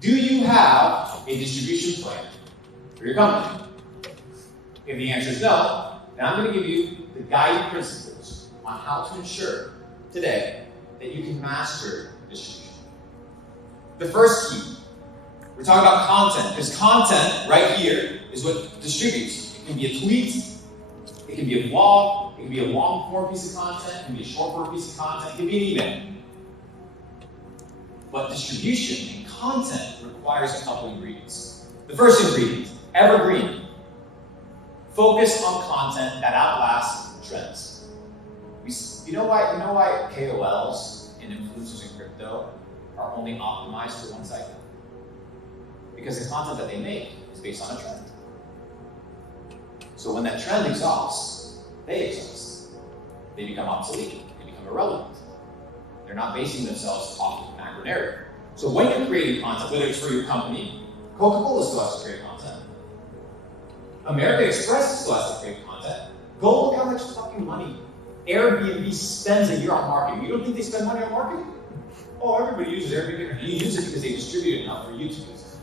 Do you have a distribution plan for your company? If the answer is no, then I'm going to give you the guiding principles on how to ensure today that you can master distribution. The first key, we're talking about content, because content right here is what distributes. It can be a tweet, it can be a blog, it can be a long form piece of content, it can be a short form piece of content, it can be an email. But distribution and content requires a couple ingredients. The first ingredient, Evergreen. Focus on content that outlasts trends. You know why KOLs and influencers in crypto are only optimized for one cycle? Because the content that they make is based on a trend. So when that trend exhausts, they exhaust. They become obsolete. They become irrelevant. They're not basing themselves off of the macro narrative. So when you're creating content, whether it's for your company, Coca-Cola still has to create content. American Express still has to create content. Go look how much fucking money Airbnb spends a year on marketing. You don't think they spend money on marketing? Oh, everybody uses Airbnb. You use it because they distribute it enough for you to use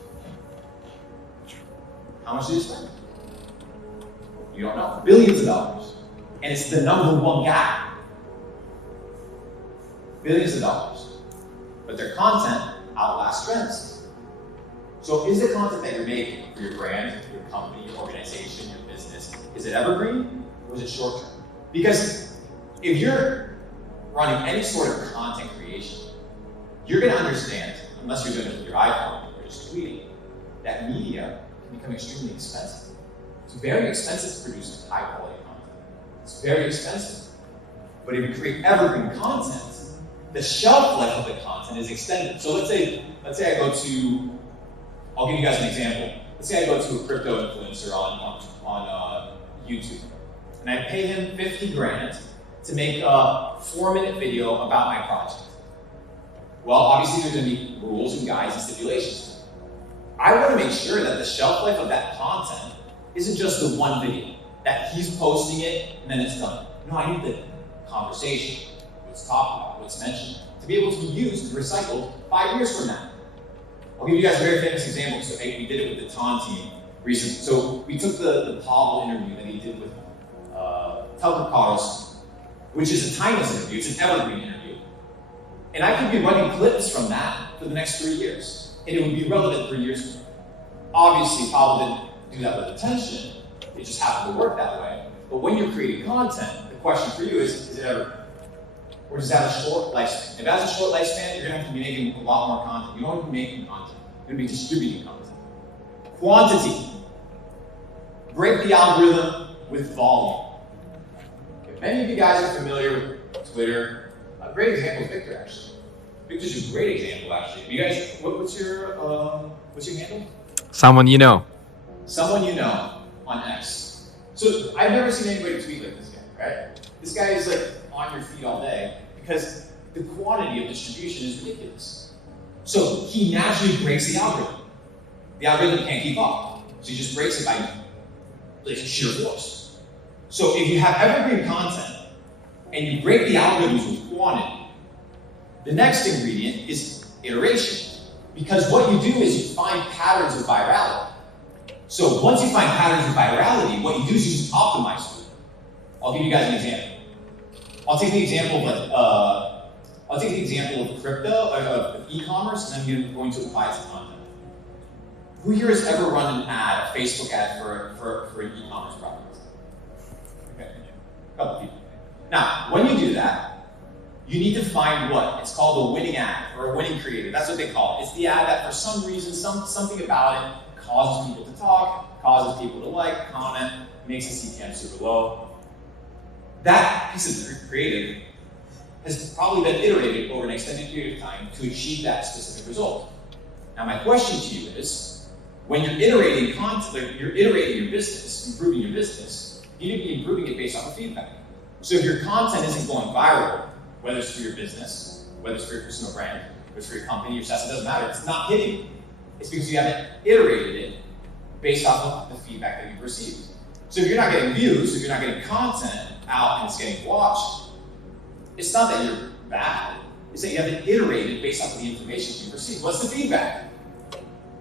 it. How much do you spend? You don't know. Billions of dollars. And it's the number one guy. Billions of dollars. But their content outlasts trends. So is the content that you're making for your brand, your company, your organization, your business, is it evergreen or is it short term? Because if you're running any sort of content creation, you're going to understand, unless you're doing it with your iPhone or just tweeting, that media can become extremely expensive. It's very expensive to produce high quality content. It's very expensive. But if you create evergreen content, the shelf life of the content is extended. So let's say I go to, I'll give you guys an example. Let's say I go to a crypto influencer on YouTube, and I pay him 50 grand to make a 4-minute video about my project. Well, obviously there's going to be rules and guides and stipulations. I want to make sure that the shelf life of that content isn't just the one video, that he's posting it and then it's done. No, I need the conversation, what's talked about, what's mentioned, to be able to be used and recycled 5 years from now. I'll give you guys a very famous example. So we did it with the TON team recently. So we took the Pavel interview that he did with Tucker Carlson, which is a timeless interview. It's an evergreen interview. And I could be running clips from that for the next 3 years. And it would be relevant 3 years from now. Obviously, Pavel didn't do that with intention. It just happened to work that way. But when you're creating content, the question for you is it evergreen? Or does it have a short lifespan? If it has a short lifespan, you're going to have to be making a lot more content. You don't want to be making content. You're going to be distributing content. Quantity. Break the algorithm with volume. If many of you guys are familiar with Twitter, a great example is Victor, actually. Victor's a great example, actually. You guys, what's your handle? Someone you know. Someone you know on X. So I've never seen anybody tweet like this guy, right? This guy is like on your feed all day because the quantity of distribution is ridiculous. So he naturally breaks the algorithm. The algorithm can't keep up. So he just breaks it by like sheer force. So if you have evergreen content and you break the algorithms with quantity, the next ingredient is iteration. Because what you do is you find patterns of virality. So once you find patterns of virality, what you do is you just optimize for it. I'll give you guys an example. I'll take the example of crypto, of e-commerce, and then I'm going to apply it to content. Who here has ever run an ad, a Facebook ad for an e-commerce product? Okay, a couple people. Now, when you do that, you need to find what? It's called a winning ad, or a winning creative. That's what they call it. It's the ad that for some reason, something about it causes people to talk, causes people to like, comment, makes the CPM super low. That piece of creative has probably been iterated over an extended period of time to achieve that specific result. Now my question to you is, when you're iterating content, you're iterating your business, improving your business, you need to be improving it based off of feedback. So if your content isn't going viral, whether it's for your business, whether it's for your personal brand, whether it's for your company, your SaaS, it doesn't matter, it's not hitting. It's because you haven't iterated it based off of the feedback that you've received. So if you're not getting views, if you're not getting content out and it's getting watched, it's not that you're bad, it's that you haven't iterated based off of the information you've received. What's the feedback?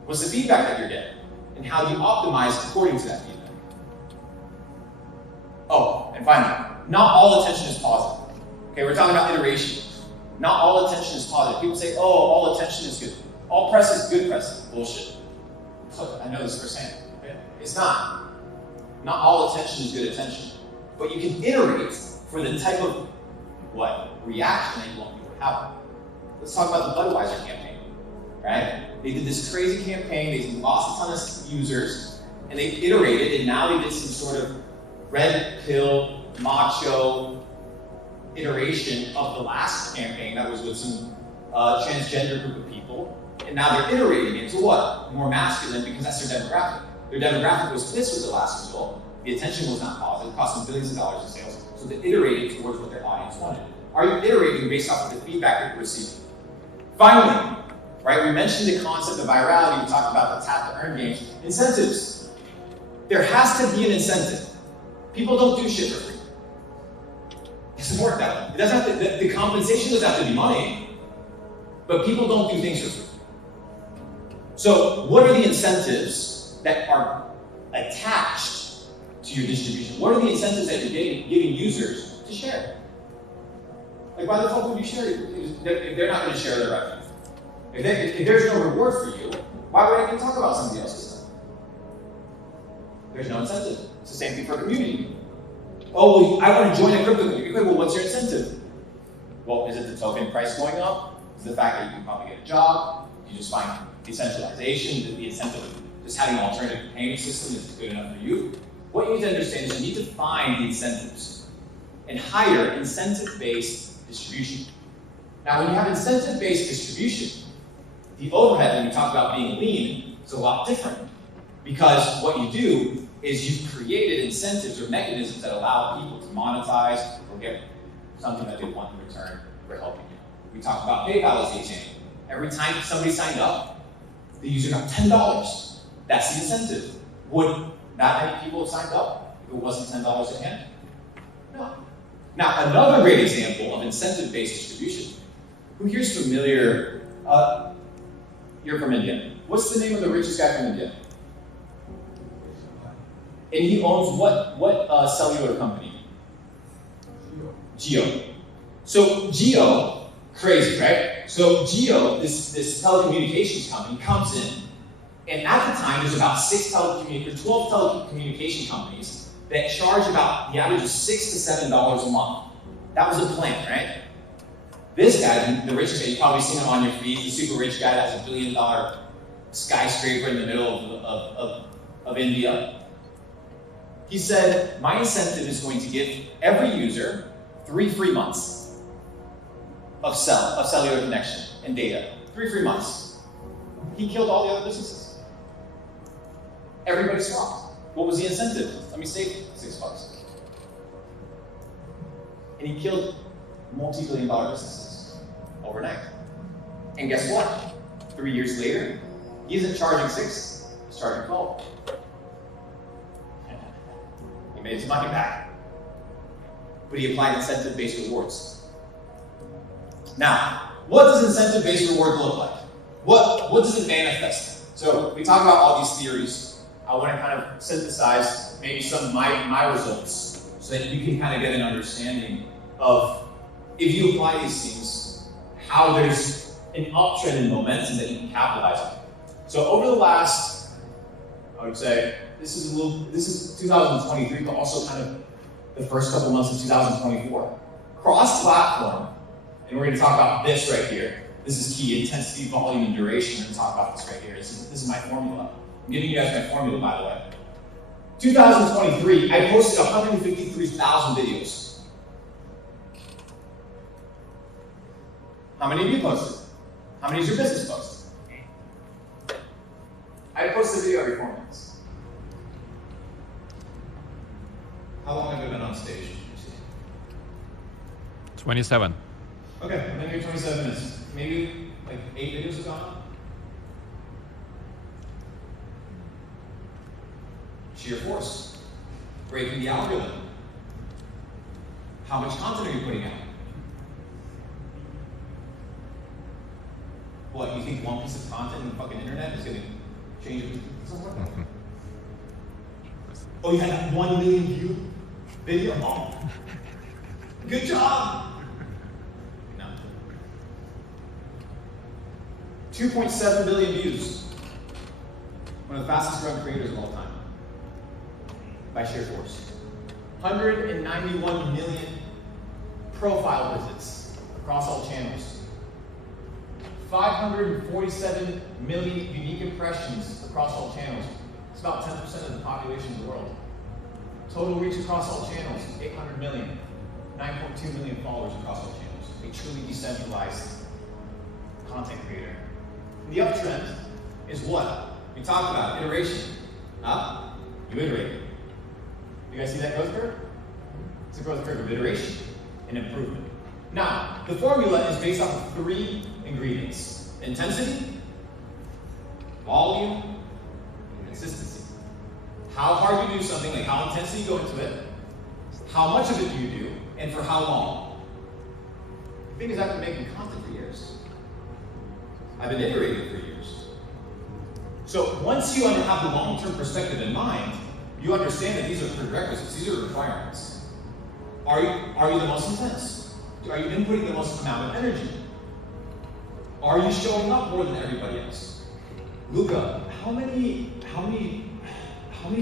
What's the feedback that you're getting? And how do you optimize according to that feedback? Oh, and finally, not all attention is positive. Okay, we're talking about iteration. Not all attention is positive. People say, oh, all attention is good. All press is good press. Bullshit. I know this firsthand. Okay? It's not. Not all attention is good attention. But you can iterate for the type of reaction that you want people to have. Let's talk about the Budweiser campaign. Right? They did this crazy campaign, they lost a ton of users, and they iterated, and now they did some sort of red pill, macho iteration of the last campaign that was with some transgender group of people, and now they're iterating into what? More masculine, because that's their demographic. Their demographic was pissed with the last result. The attention was not positive, it cost them billions of dollars in sales, so they're iterating towards what their audience wanted. Are you iterating based off of the feedback that you're receiving? Finally, right, we mentioned the concept of virality, we talked about the tap to earn games. Incentives. There has to be an incentive. People don't do shit for free. It doesn't work that way. It doesn't have to, the compensation doesn't have to be money, but people don't do things for free. So what are the incentives that are attached to your distribution? What are the incentives that you're giving users to share? Like, why the fuck would you share if they're not going to share their revenue? If there's no reward for you, why would I even talk about somebody else's stuff? There's no incentive. It's the same thing for a community. Oh, well, I want to join a crypto community. Okay, well, what's your incentive? Well, is it the token price going up? Is it the fact that you can probably get a job? You just find decentralization, the incentive of just having an alternative payment system is good enough for you? What you need to understand is you need to find the incentives and hire incentive-based distribution. Now, when you have incentive-based distribution, the overhead, when you talk about being lean, is a lot different. Because what you do is you've created incentives or mechanisms that allow people to monetize or get something that they want in return for helping you. We talked about PayPal as the example. Every time somebody signed up, the user got $10. That's the incentive. Would not many people have signed up if it wasn't $10 a hand? No. Now, another great example of incentive-based distribution. Who here is familiar? You're from India. What's the name of the richest guy from India? And he owns what cellular company? Jio. So Jio, crazy, right? So Jio, this telecommunications company, comes in, and at the time there's about 12 telecommunication companies that charge about the average of $6 to $7 a month. That was the plan, right? This guy, the richest guy, you've probably seen him on your feed, the super rich guy that has $1 billion skyscraper in the middle of India. He said, my incentive is going to give every user 3 free months of cellular connection and data. 3 free months. He killed all the other businesses. Everybody swapped. What was the incentive? Let me save $6. And he killed multi-billion-dollar businesses overnight. And guess what? 3 years later, he isn't charging 6, he's charging 12. He made his money back. But he applied incentive-based rewards. Now, what does incentive-based reward look like? What does it manifest? So we talk about all these theories. I want to kind of synthesize maybe some of my results so that you can kind of get an understanding of, if you apply these things, how there's an uptrend in momentum that you can capitalize on. So over the last, I would say, this is 2023, but also kind of the first couple months of 2024. Cross-platform, and we're going to talk about this right here. This is key: intensity, volume, and duration. We're going to talk about this right here. This is my formula. I'm giving you guys my formula, by the way. 2023, I posted 153,000 videos. How many of you posted? How many is your business post? I post a video every 4 minutes. How long have I been on stage? 27. Okay, I've been here 27 minutes. Maybe like 8 videos have gone up. Sheer force. Breaking the algorithm. How much content are you putting out? What, you think one piece of content in the fucking internet is going to Change it. Oh, you had that 1 million view video? Oh, good job. No. 2.7 billion views. One of the fastest growing creators of all time. By sheer force. 191 million profile visits across all channels. 547 million unique impressions across all channels. It's about 10% of the population of the world. Total reach across all channels, 800 million. 9.2 million followers across all channels. A truly decentralized content creator. And the uptrend is what? We talked about iteration. Up, you iterate. You guys see that growth curve? It's a growth curve of iteration and improvement. Now, the formula is based off of 3 ingredients: intensity, volume, and consistency. How hard you do something, like how intensely you go into it, how much of it do you do, and for how long. The thing is, I've been making content for years. I've been iterating for years. So once you have the long-term perspective in mind, you understand that these are prerequisites, these are requirements. Are you the most intense? Are you inputting the most amount of energy? Are you showing up more than everybody else? Luca, how many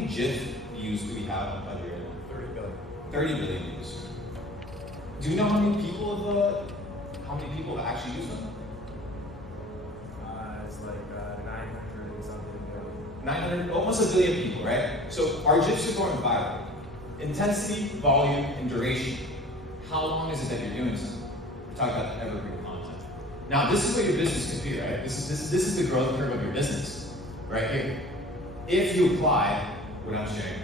GIF views do we have by the year? 30 billion. 30 billion views. Do you know how many people have actually used them? It's like 900 and something billion. 900, almost a billion people, right? So our GIFs are going viral. Intensity, volume, and duration. How long is it that you're doing something? We're talking about the evergreen content. Now, this is what your business could be, right? This is the growth curve of your business, right here. If you apply what I'm sharing